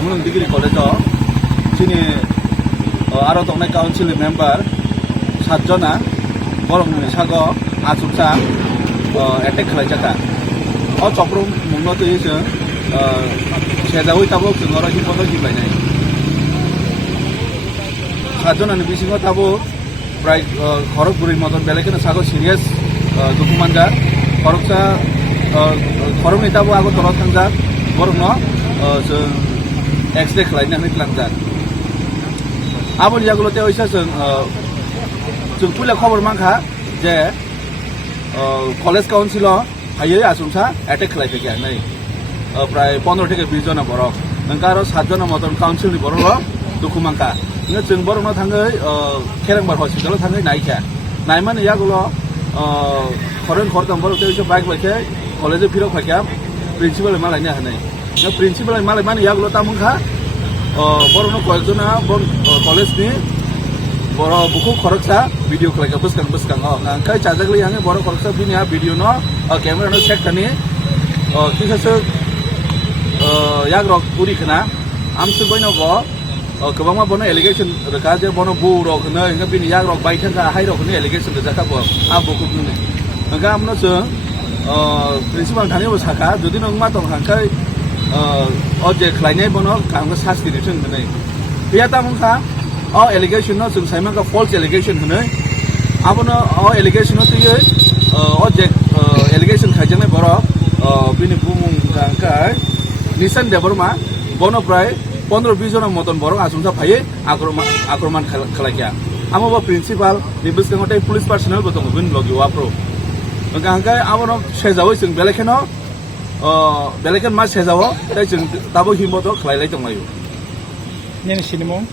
Komulung Degree College sini aro tongnai council member 7 jona borong ni sago asumsa attack khlaijaka o choprum mungno tui jeng sejawi tabok jeng oro hipoto hibainai 7 jona ni bisingo tabok prai khorokburi moton belekena sago serious dukumanjak khoroksa khorok ni tabok ago tolot thangjak borongno jeng x-ray khlainani tlangjak aboni jagulote oisa jeng puila khobor mangkha je college council haye asumsa attack khlaifekia nai prai 15 থেকে 20 jona borok nangka aro 7 jona moton council ni borok duku mangka nge jeng borok no thangai Khorangbar hospital thangai naikha naimani yagulo khoreng khortam borok te oisa bike baike college phirok phaikya principal malai na hanai nge principal malai mani yagulo tamungkha borok no koyekjona college ni boro buku khoroksa video khlaika buskang nangkai chajagli hange boro khoroksa bini video no camera no check tani kisase yagrok puri khana amsu boino go kobangma bono allegation reka je bono bu rok ne nga bini yagrok baithang ka hai rok ne allegation de jaka bo buku ni nga amno se principal thani bo saka jodi nong ma tong hangkai oje khlainai bono kangga sasti diction nei ya tamungkha allegation no jeng saimang ka false allegation hone abono allegation no tuye object allegation khajane borok bini bumung kangkai nisan deborma bono prai 15-20 jona moton borok asumsa phaye akroman khalakya amo ba principal ni biskangotai police personnel botong bin logi wapro kangkai abono sejawo jeng belekeno beleken ma sejawo tai jeng tabo himboto khlailai tonglayo nyen sinimong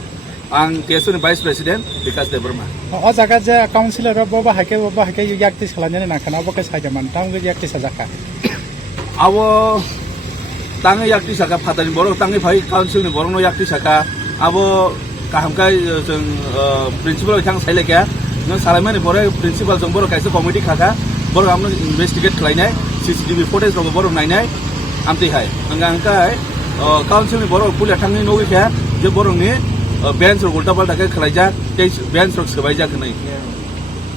ang TSO ni Vice President Vikas Deborma. O jaga je councilor boba hake yaktis khalanya na khana boka saidaman tang ge yaktis sajaka. Awo tangi yaktis saka phatani borok tangi phai council ni borok no yaktis saka abo kahamkai jeng principal thang sailekya nang salaimani bore principal jeng borok kaisa committee khaka borok amno investigate khlainai CCTV footage rok borok nainai amti hai angangkai council ni borok pulia thangni nogi kya je borok ni bench rok ulta palta ke khlaijak tei bench rok sabaijak nai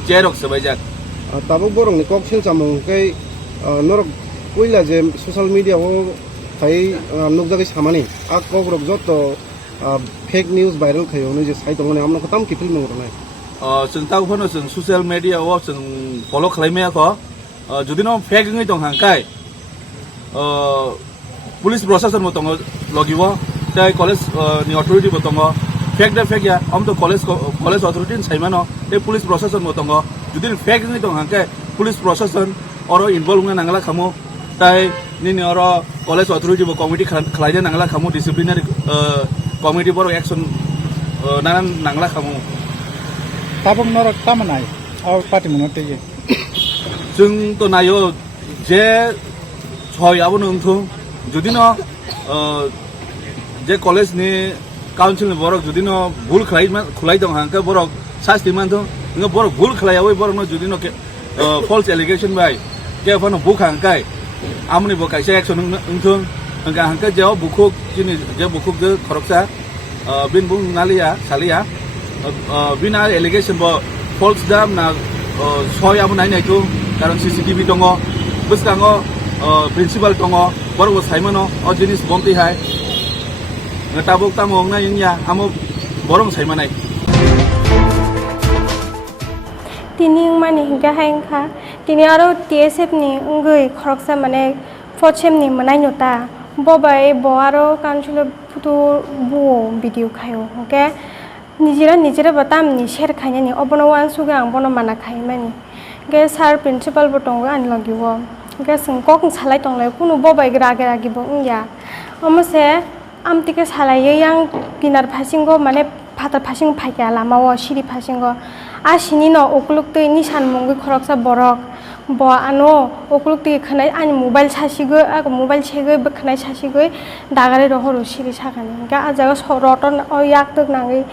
chair rok sabaijak tabo borong ni kok sil chamung kai norok puila je social media o thai nukjagi samani a kok rok joto fake news viral khayo ni je sai tongone amna khatam kipil mong ronai jeng tau phono jeng social media o jeng follow khlaimaya ko jodi no fake ngai tong hangkai police processor mo tong logiwo tai college ni authority bo tong fake ya amto college authority saimano te police processor mo tongo judin fake ngi tong hangke police processor oro involve nang nangla khamo tai ni oro college authority bo committee khlaide nangla khamo disciplinary committee boro action nanan nangla khamo tabok norok tamanai au party monote je jeng to nayo je choi abon ungthung judino je college ni council ni borok judi no bhul khulai dong hangka borok sasti man dong nga borok bhul khlai awai borok no judi no false allegation bai ke phano buk hangkai amni bo kaisa action ungthung nga hangka jao bukhuk jini je bukhuk de khoroksa bin bung nalia salia bina allegation bo false dam na soi amu nai nai tu karon CCTV tongo buskango principal tongo borok saimano o jinis bomti hai tabuk tamong na yungya amo borong saimanai tini mani hinga hangkha tini aro TSF ni ungui khoroksa mane fochem ni manai nota bobai bo aro council photo bu video khayo okay nijira batam ni share khanya ni obono wan suga ang bono mana khai mani ge sir principal botong an lagiwo ge singkok salai tonglai kunu bobai gra gibo ungya amose amtike salai yang kinar phasingo mane phatar phasing phaikya lamawo siri phasingo asini no okulukte ni sanmungi khoroksa borok bo ano okulukte khanai ani mobile sasigo ak mobile chego bkhanai sasigo dagare rohoro siri sakani ga ajaga roton yaktok nangai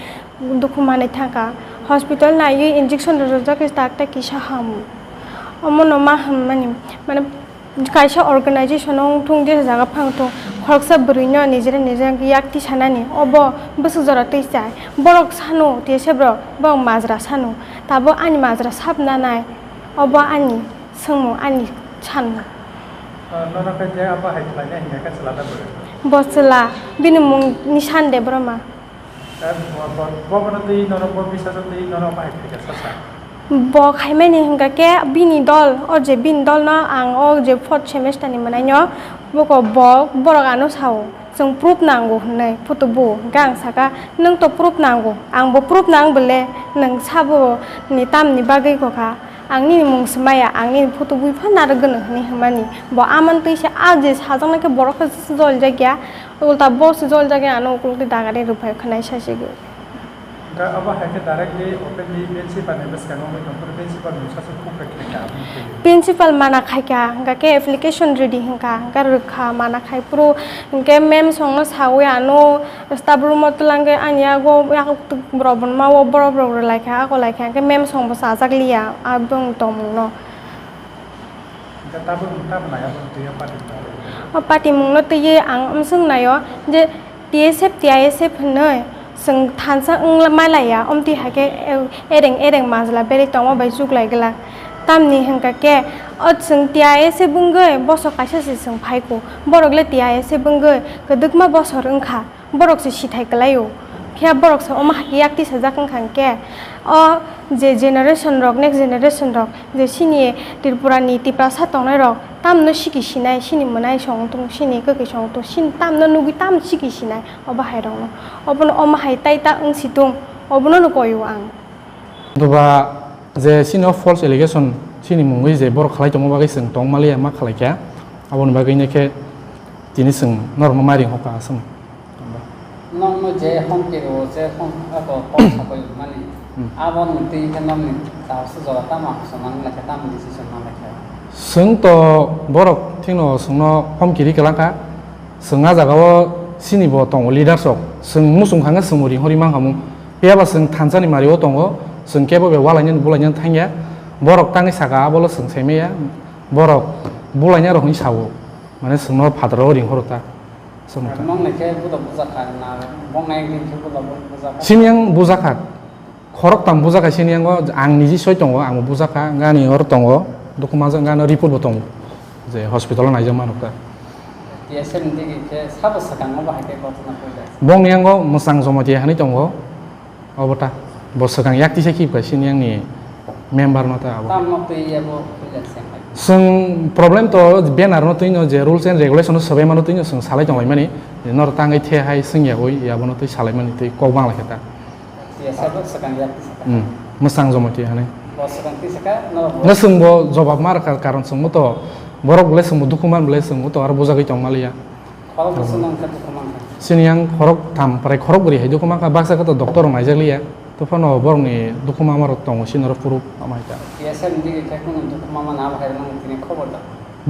duku manai thaka hospital nai injection rojak takta kisa ham omono ma ham mane kaisa organization ong thungde jaga phangto খরকসা বরুইনো নিজেরা নিজেরা ইয়াকতি সানানি of Basu জরা তৈসাই বরক সানো TSF rock বং মাজরা সানো তাবো আনি মাজরা সাবনা নাই of আনি সোমো আনি সানো नरकाय जे आबा हायख्लायनाय हिंगा चलादा बोरो बसला बिनु मुं निशान दे ब्रमा बबन दै नरक बिसाज दै नरक हायख्लायगा सासा ब खायमायनि हिंगा के बिनि दल अजे बिन दल न आं अ जे 4th सेमेस्टर नि मोनायनो बको ब बरगानो साव जों प्रुफ नांगौ होननाय फटोबो गां साका नों तो प्रुफ नांगौ आंबो प्रुफ नांबोले नों साबो नि तामनि बागै गखा आंनि मुंसमाया आंनि फटोबुइ फानार गनो हनि हमानि ब आमन तैसे आजे साजंनाके बरख जल जागिया उल्टा बस जल जागिया आनो उल्टी दागारे रुफाय खनाय सासेगो दा आबा हायखे डाइरेक्टली ओपनली प्रिन्सिपाल ने बसकानो मै नंबर प्रिन्सिपाल मुसासो खुफायख्लायगा प्रिन्सिपाल माना खायका गाके एप्लीकेशन रेडी हिंका गा रखा माना खाय प्रो के मेम संनो सावे आनो स्टाफ रूम तलांगे आनिया गो याक ब्रबन मावो ब्र लायखा आको लायखा के मेम संबो साजागलिया आबं तमनो दा ताबो नाया बन्तिया पार्टी मुंनो तये आं अमसं नायो जे टीएसएफ होनय जों थानसा मालाया अमति हाके एरें माजला बेरे तमा बाय जुगलायगला तामनि हंका के अजों टीआईएस बुंगै बसो कायसे जों फायको बरगले टीआईएस बुंगै गदगमा बसर ओंखा बरक से सिथायगलायो क्या बरक से अमा हाकी याक्ति सजाकं खांके अ जे जेनारेशन रक नेक्स्ट जेनारेशन रक जे सिनि त्रिपुरा नि तिप्रा सातंनाय रक तामनो सिकिसिनाय सिनि मोनाय संतुं सिनि गके संतुं सिन तामनो नुगि ताम सिकिसिनाय अबा हायरंनो अबनो अमा हाय ताइता ओंसितुं अबनो न कयो आं दुबा जे सिनो फल्स एलिगेशन सिनि मुंगै जे बर खालाय दङ बागै जों दं मालिया मा खालायखा अबन बागैनोखे दिनै जों नरम मारिं हका सों नंगौ जे हम के रो जे हम आको पॉइंट साबै माने आबन दै के नमनि दावसो जता मा सनां लाखा ताम डिसिजन मा लाखा जों तो बरक थिनो जोंनो हमकिरि गलाका जोंहा जागाव सिनि बो दङ लिडार सक जों मुसुं खाङा सोमुरि हरि मा हामु बेयाबा जों थानसानि मारियाव दङ जों केबो बे वालायन बुलायन थांया बरक तांनि सागा आबोलो जों सेमेया बरक बुलायन रखनि सावो माने जोंनो फादराव रिंहरता सिनियां बुजाखा खरक ताम बुजाखा सिनियां आं निजि सय दङ आं बुजाखा गानि हर दङ डकुमेन्टजों गानो रिपर्टबो दङ जे हस्पिटालाव नायजों मानुका बंनियांगो मोसां जमाति हानि दङ अबता बसगां याक्ति सेखिबा सिनियांनि मेम्बार नता आबो जों प्रब्लेम तो बेनार न Taino J rules and regulation सबै मानो तैनो जों सालाय दंलाय माने नर ताङै थे हाय जोंनिया गय याबनो तै सालाय माने तै कौ बांला खेता मोसां जमाति हाने न सोंबो जवाब मार कारण सोंबो तो बरक बले सोंबो दुखुमान बले सोंबो तो आरो बुजागै दं मालिया सिनियां खरक थाम प्राय खरक गरि हाय दुखुमा का बाक्सा का डॉक्टर नायजालिया तो फनो बरनि दुखुमा मार दं सिनर पुरु आमायता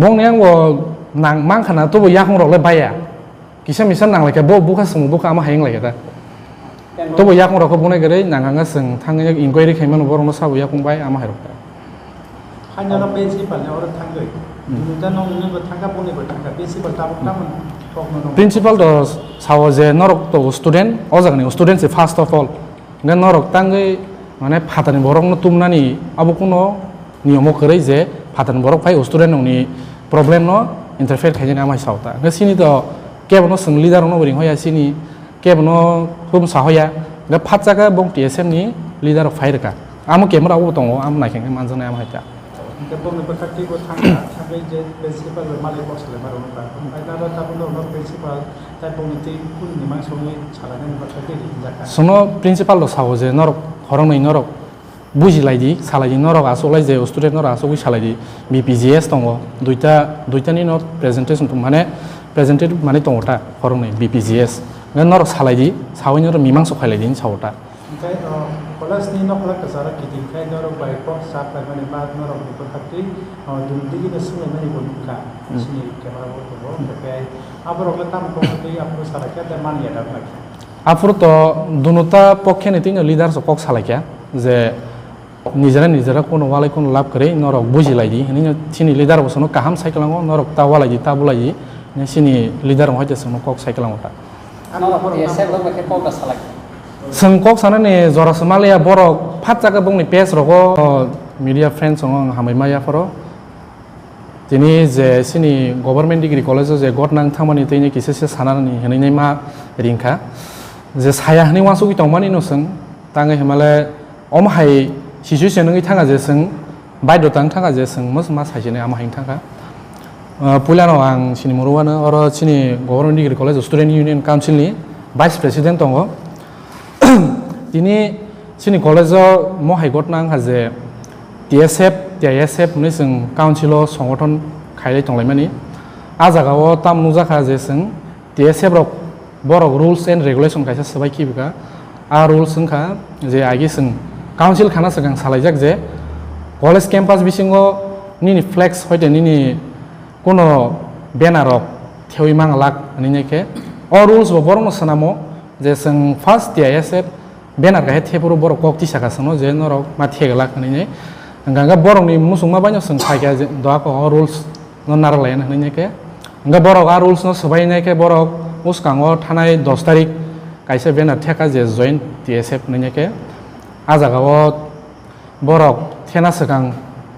बंनियां वो नां मांखाना तो बो याखं रकले बाया किसा मिसन नांलायका बो बुखा सोंबो बुखा आमा हायं लायका तो बो याखं रकखौ बुंनाय गरै नांगाङा जों थाङै इंक्वायरि खायमान बरनो साबो याखं बाय आमा हायरका खान्याना प्रिन्सिपाल ने अर थांगै नुदा नंनो थांगा बनेबो थांगा प्रिन्सिपाल तामन प्रिन्सिपाल तो सावो जे नरक तो स्टुडेन्ट अजागनि स्टुडेन्ट से फार्स्ट अफ ऑल ने नरक तांगै माने फातानि बरकनो तुमनानि आबो कुनो नियमो करै जे फातानि बरक फाय स्टुडेन्ट नंनि प्रब्लेम नो इंटरफेयर खायना आमाय सावता ने सिनि तो केबनो सों लिडार नो बरिं होया सिनि केबनो हुम साहया ने फातजागा बं टीएसएम नि लिडार फायरका आमो केमरा आबो दङ आम नायखें मानजों आम हायता बंनो बखाति को थांगै जे प्रिन्सिपाल माले बक्सले मारनोबा ओमफ्राय दा ताबनो न प्रिन्सिपाल ताय बंनि दै कुन निमां सङै सालायनानै बाथ्रा दै जाका सोनो प्रिन्सिपाल तो सावो जे नरक खरं नै नरक बुजिलायदि सालायदि नरक आसलाय जे स्टुडेन्ट नरक आसगै सालायदि बीपीजीएस दङ दुइटानि नट प्रेजेन्टेशन माने प्रेजेन्टेड माने दङटा खरं नै बीपीजीएस ने नरक सालायदि सावैनो मिमां सखायलायदि सावटा ओमफ्राय कलेजनि न खला कसारा किदिखाय नरक बायको साफाय माने बा नरक बखाति दुमदिगिनो सोंनानै बनुका सिनि केमेरा बो ओमफ्राय आबरकले ताम कोमदै आपरो साराखा दा मानिया दा आफुर तो दुनुता पक्षे नीति लिडार से पक्ष सालायका जे निजरा कोनो वाले कोनो लाभ करे नरक बुझिलायदि हनि थिनि लिडार बसनो काहाम साइकलांगो नरक ता वालायदि ता बुलायदि ne sini leader hoi jesung no kok cycle ngota Norok TSF lo ke kok salak. sung kok sana ni zora somalia borok phat jaga bongni page rogo media friends ong hamai maya foro tini je sini government degree college je gotnang thangmani teini kise se sanani henai ma ringkha je saya hani wasu ki tongmani no sung tangai himale hai situation ngi thanga je sung baidro tang thanga je sung mos ma saijene ama hain thanga pulano ang sini muruwana oro sini government degree college student union council ni vice president tongo tini sini college mo hai gotnang ha je TSF ni sung council o songothon khailai tonglaimani a jaga o tam nujaka je sung TSF rok borok rules and regulation kaisa sabai kibika a rules sungkha je agi sung council khana sagang salaijak je college campus bisingo nini flex hoite nini kono banner rok theoi mangalak ani ke o rules bo borong sanamo je sung first TSF banner ga thepuru borok kok tisaka sano je norok ma thegalak ani ne ganga borong ni musungma banyo sung khaika je doa ko rules no naralai ani ke nga borok a rules no sabai ne ke borok uskango thanai 10 tarik kaisa banner theka je join TSF ni ke a jaga o borok thena sakang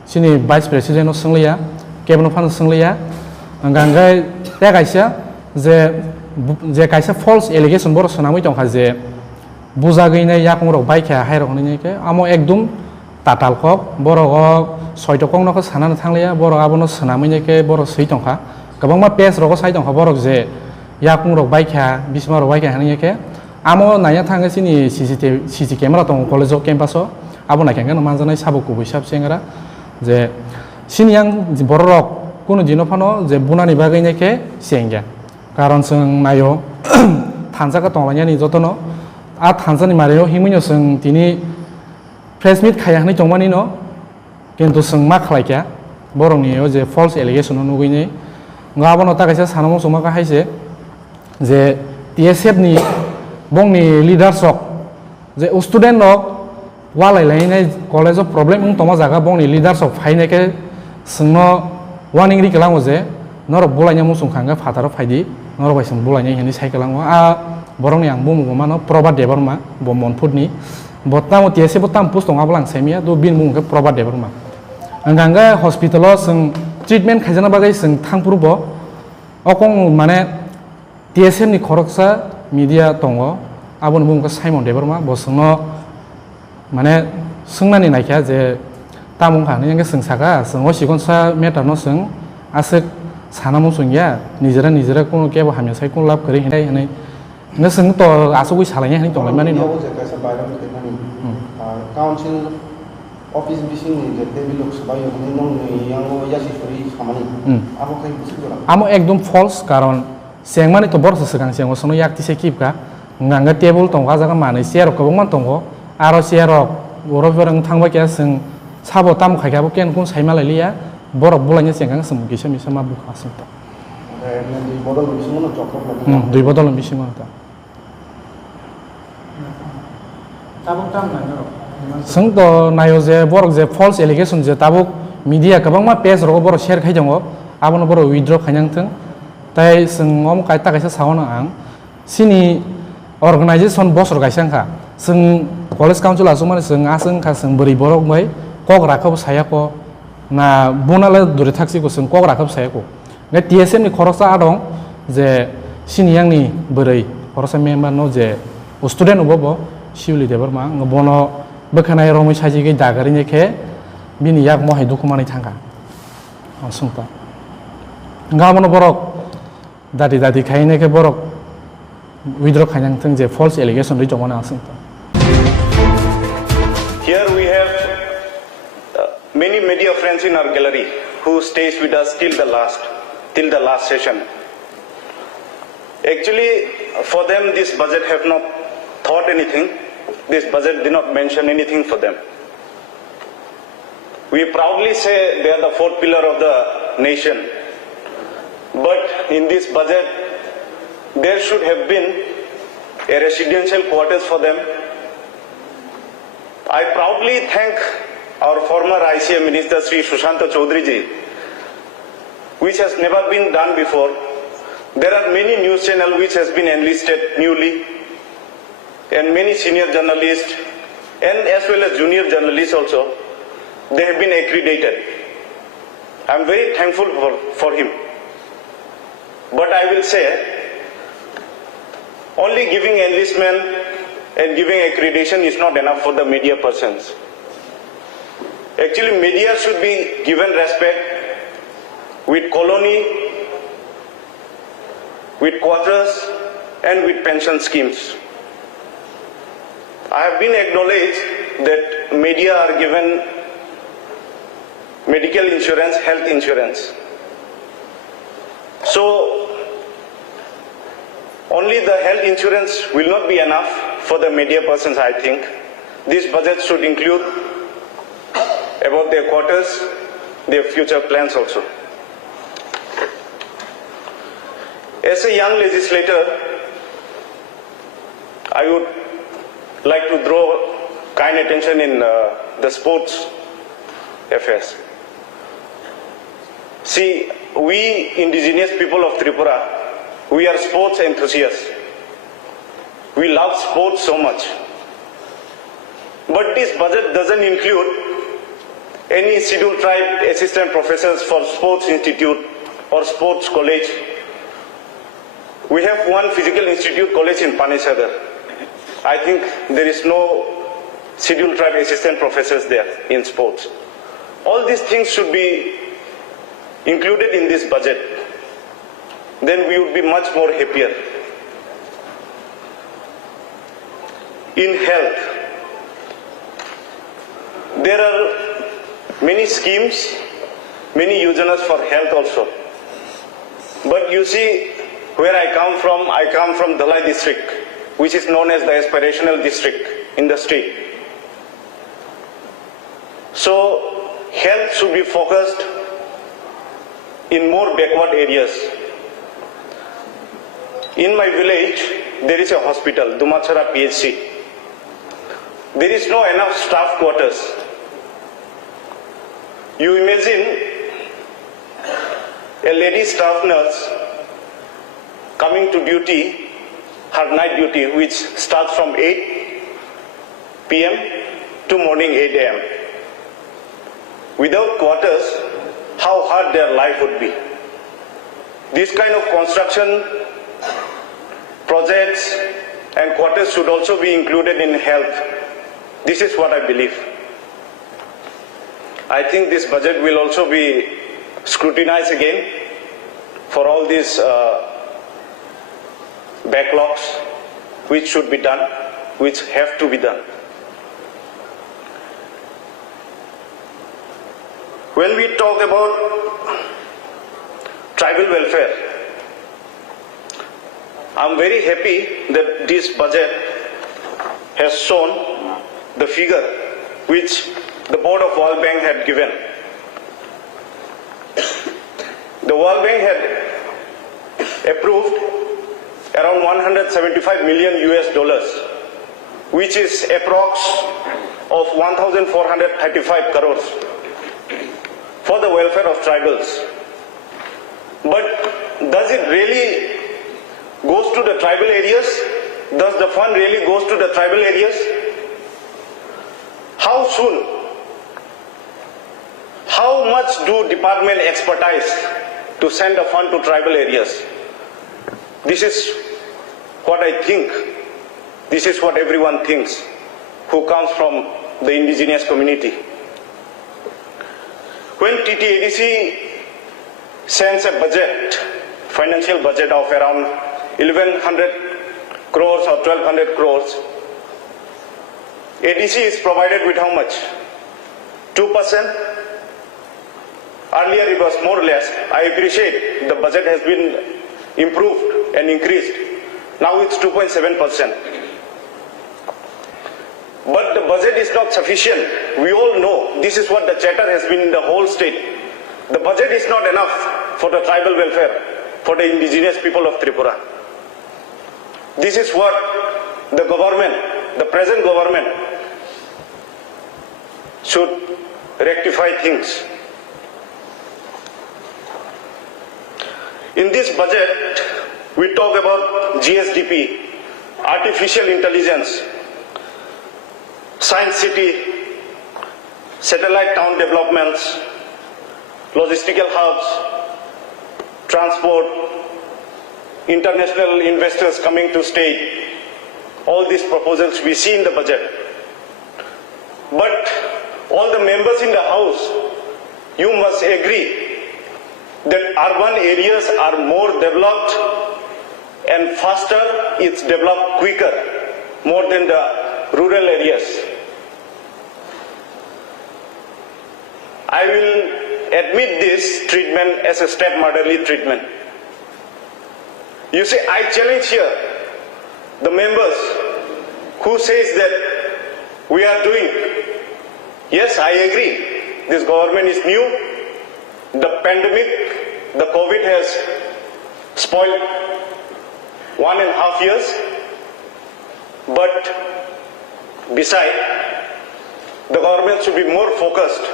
sini vice president no sunglia cabinet fan sunglia ganga te kaisa je kaisa false allegation borok sanamui tongkha je buja gine yakung rok baikha hairok ni ke amo ekdum tatal kok borok soitokong no ko sanana thanglia borok abono sanamui ke borok sei tongkha kabangma page rok sai tongkha borok je yakung rok baikha bisma rok baikha ni ke amo naya thanga sini CC camera tong college campus o abo naikanga no manjanai sabuk ku bisap sengra je sini yang borok kono dino phano je bunani bagai ne ke sengya karon sung nayo thanjaka tonglanya ni jotono a thanjani mareo himunyo sung tini press meet khaya ni tongmani no kintu sung ma khlaikya borong ni o je false allegation no nuguini ngabono ta kaisa sanamo suma ka haise je TSF ni bongni leaders rok je student rok walai lainai college of problem ung toma jaga bongni leaders rok phaine ke sungno warning ri kelango je norok bulanya musung khanga phataro phaidi norok bai sung bulanya hini sai kelango a borong yang bumu mano proba deborma bo monputni botamo TSF botam pustong ablang semia do bin mung ke proba deborma anganga hospital o sung treatment khajana bagai sung thangpurbo okong mane TSF ni khoroksa media tongo abon bung ke Simon deborma bo sungno mane sungnani naikya je tamung khani yang sungsaka sungo sigonsa meta no sung asek sanamu sungya nijera kono kebo hamya sai kono lab kari hinai hinai na sung to asugui salanya hani tonglai mani no council office bising ni je tebilok sabayo ni nong ni yang yasi suri samani amo kai bisura amo ekdom false karon sengmani to borsa sakang sengo sono yakti sekipka nganga table tonga jaga mani share ko bongman tongo aro share oro berang thangba kya sing sabo tam khaika bo ken kun saima lailia borok bulanya sengang sem gisa misa ma bukha senta ni bodol bising no chokok dui bodol bising ta tabuk tam na norok sung to nayo je borok je false allegation je tabuk media kabangma page ro borok share khai jango abono borok withdraw khanyang thang tai sung om kaita kaisa sawana ang sini organization boss ro kaisa kha sung college council asumani sung asung kha sung bari borok mai kok rakhab saya ko na bunala dure thaksi ko sung kok rakhab saya ko nge TSM ni khoroksa adong je sini yang ni bari khoroksa member no je student obo siuli debarma ngbono bekhanai romai saji ge dagari ne khe bini yak mo hai dukumani thanga sungta ngamono borok dadi khaine ke borok withdraw khanyang thang je false allegation ri jomana sungta. Here we have many media friends in our gallery who stays with us till the last session. Actually, for them this budget have not thought anything. This budget did not mention anything for them. We proudly say they are the fourth pillar of the nation. But in this budget, there should have been a residential quarters for them. I proudly thank our former ICA Minister Sri Sushanta Chaudhary ji, which has never been done before. There are many news channels which has been enlisted newly, and many senior journalists and as well as junior journalists also, they have been accredited. I am very thankful for him. But I will say, only giving enlistment and giving accreditation is not enough for the media persons. Actually, media should be given respect with colony, with quarters, and with pension schemes. I have been acknowledged that media are given medical insurance, health insurance. So, only the health insurance will not be enough for the media persons, I think. This budget should include about their quarters, their future plans also. As a young legislator, I would like to draw kind attention in the sports affairs. See, we indigenous people of Tripura, we are sports enthusiasts. We love sports so much. But this budget doesn't include any scheduled tribe assistant professors for sports institute or sports college. We have one physical institute college in Panesadar. I think there is no scheduled tribe assistant professors there in sports. All these things should be included in this budget. Then we would be much more happier. In health, there are many schemes, many yojanas for health also. But you see, where I come from Dhalai district, which is known as the aspirational district in the state. So, health should be focused in more backward areas. In my village, there is a hospital, Dumachara PHC. There is no enough staff quarters. You imagine a lady staff nurse coming to duty, her night duty, which starts from 8 p.m. to morning 8 a.m. Without quarters, how hard their life would be. This kind of construction projects and quarters should also be included in health. This is what I believe. I think this budget will also be scrutinized again for all these backlogs which should be done, which have to be done. When we talk about tribal welfare, I'm very happy that this budget has shown the figure which the Board of World Bank had given. The World Bank had approved around 175 million US dollars, which is approx of 1,435 crores for the welfare of tribals. But does it really goes to the tribal areas? Does the fund really goes to the tribal areas? How soon? How much do department expertise to send a fund to tribal areas? This is what I think. This is what everyone thinks who comes from the indigenous community. When TTADC sends a budget, financial budget of around 1,100 crores or 1,200 crores, ADC is provided with how much? 2%? Earlier it was more or less. I appreciate the budget has been improved and increased. Now it's 2.7%. But the budget is not sufficient. We all know this is what the chatter has been in the whole state. The budget is not enough for the tribal welfare, for the indigenous people of Tripura. This is what the government, the present government, should rectify things. In this budget, We talk about GSDP, artificial intelligence, science city, satellite town developments, logistical hubs, transport, international investors coming to state. All these proposals we see in the budget. But all the members in the House, you must agree that urban areas are more developed and faster, it's developed quicker, more than the rural areas. I will admit this treatment as a stepmotherly treatment. You see, I challenge here the members who says that we are doing. Yes, I agree. This government is new. The pandemic, the COVID has spoiled 1.5 years. But beside, the government should be more focused.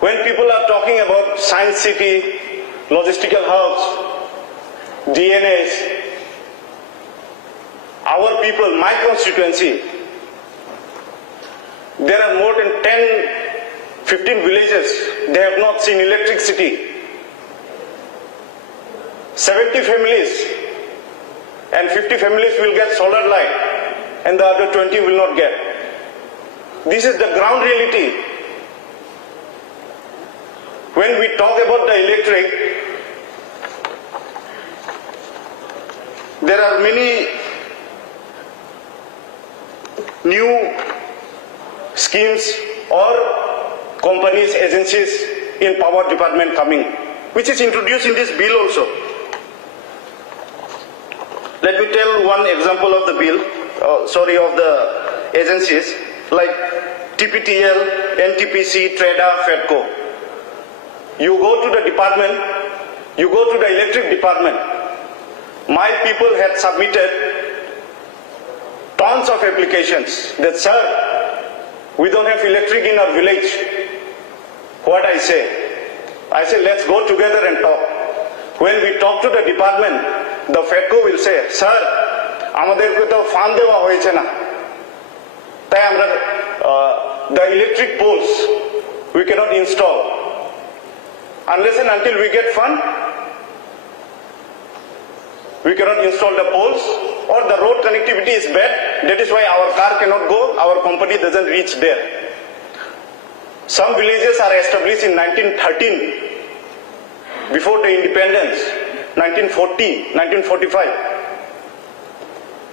When people are talking about science city, logistical hubs, DNAs, our people, my constituency, there are more than 10-15 villages, they have not seen electricity. 70 families and 50 families will get solar light and the other 20 will not get. This is the ground reality. When we talk about the electric, there are many new schemes or companies, agencies in power department coming, which is introduced in this bill also. Let me tell one example of the bill, of the agencies, like TPTL, NTPC, TREDA, FEDCO. You go to the department, you go to the electric department. My people had submitted tons of applications that, sir, we don't have electric in our village. What I say? I say, let's go together and talk. When we talk to the department, the FEDCO will say, sir, amader to farm dewa hoyeche na. Tai amra the electric poles we cannot install. Unless and until we get fund, we cannot install the poles, or the road connectivity is bad. That is why our car cannot go, our company doesn't reach there. Some villages are established in 1913, before the independence, 1940, 1945.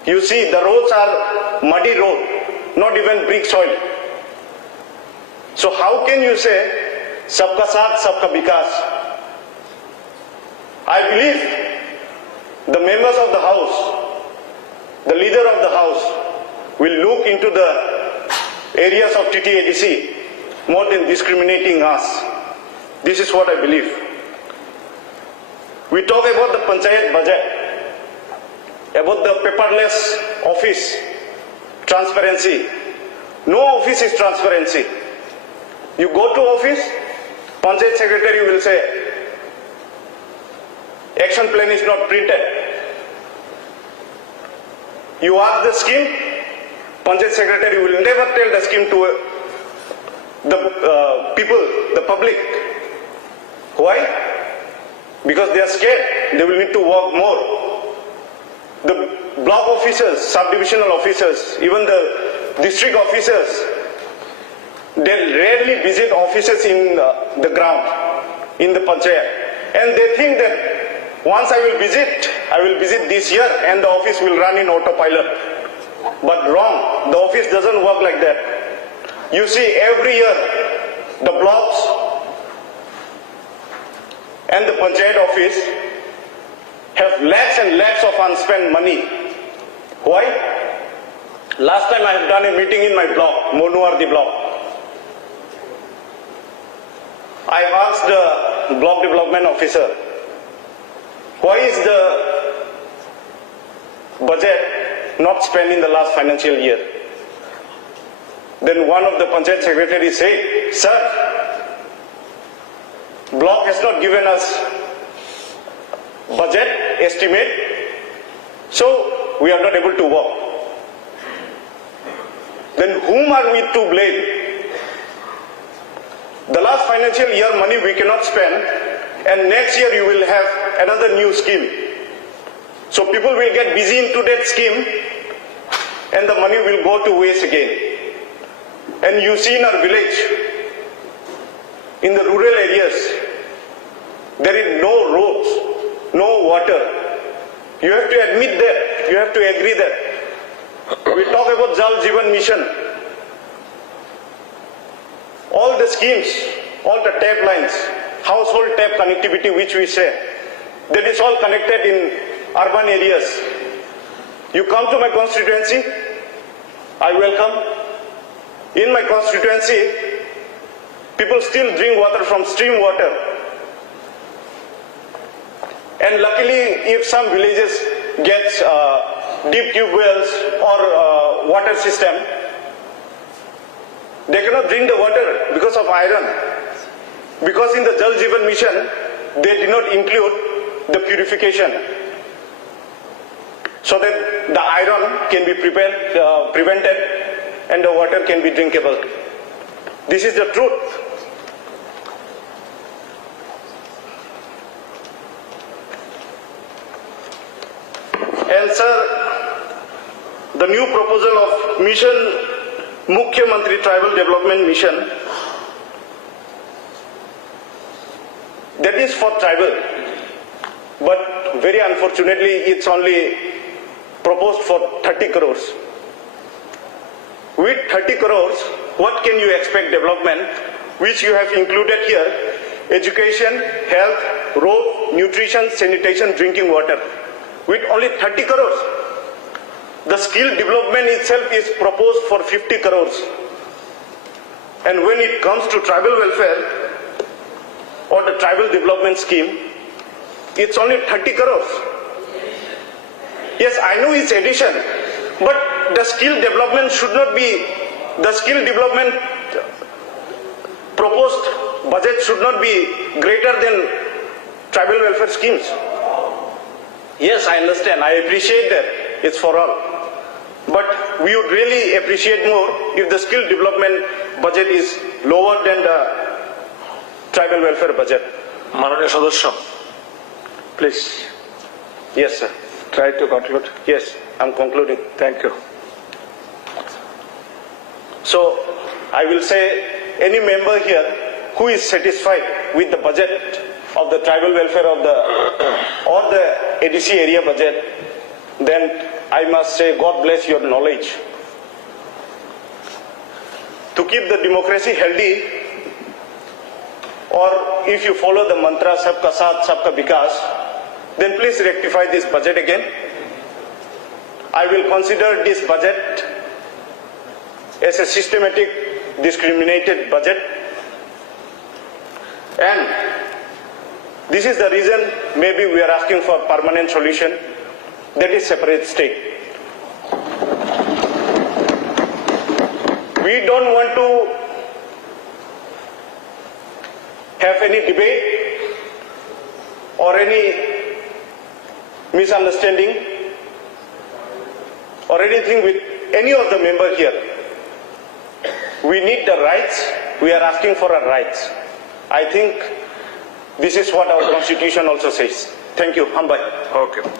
You see, the roads are muddy road, not even brick soil. So how can you say, Sabka Saath, Sabka Vikas? I believe the members of the House, the leader of the House, will look into the areas of TTADC more than discriminating us. This is what I believe. We talk about the Panchayat budget, about the paperless office, transparency. No office is transparency. You go to office, Panchayat secretary will say, action plan is not printed. You ask the scheme, Panchayat secretary will never tell the scheme to the people, the public. Why? Because they are scared. They will need to work more. The block officers, subdivisional officers, even the district officers, they rarely visit offices in the ground, in the Panchayat. And they think that once I will visit this year and the office will run in autopilot. But wrong, the office doesn't work like that. You see, every year, the blocks and the Panchayat office have lakhs and lakhs of unspent money. Why? Last time I have done a meeting in my block, Monuardi block. I asked the block development officer, why is the budget not spent in the last financial year? Then one of the Panchayat secretaries said, sir, block has not given us budget estimate, so we are not able to work. Then whom are we to blame? The last financial year money we cannot spend, and next year you will have another new scheme. So people will get busy into that scheme and the money will go to waste again. And you see in our village, in the rural areas, there is no roads, no water. You have to admit that, you have to agree that. We talk about Jal Jeevan Mission. All the schemes, all the tap lines, household tap connectivity which we say, that is all connected in urban areas. You come to my constituency, I welcome. In my constituency, people still drink water from stream water. And luckily, if some villages get deep tube wells or water system, they cannot drink the water because of iron. Because in the Jal Jeevan Mission, they did not include the purification, so that the iron can be prevented and the water can be drinkable. This is the truth. And sir, the new proposal of mission, Mukhya Mantri Tribal Development Mission, that is for tribal, but very unfortunately it's only proposed for 30 crores. With 30 crores, what can you expect development, which you have included here? Education, health, road, nutrition, sanitation, drinking water. With only 30 crores. The skill development itself is proposed for 50 crores. And when it comes to tribal welfare or the tribal development scheme, it's only 30 crores. Yes, I know it's addition, but the skill development should not be, the skill development proposed budget should not be greater than tribal welfare schemes. Yes, I understand, I appreciate that, it's for all. But we would really appreciate more if the skill development budget is lower than the tribal welfare budget. Mananiya Sadasya, please. Yes, sir. Try to conclude. Yes, I'm concluding. Thank you. So, I will say any member here who is satisfied with the budget of the tribal welfare of the or the ADC area budget, then I must say God bless your knowledge. To keep the democracy healthy, or if you follow the mantra Sabka Saath, Sabka Vikas, then please rectify this budget again. I will consider this budget as a systematic, discriminated budget. And this is the reason maybe we are asking for permanent solution, that is separate state. We don't want to have any debate or any misunderstanding or anything with any of the members here. We need the rights. We are asking for our rights. I think this is what our constitution also says. Thank you. Hambai. Okay.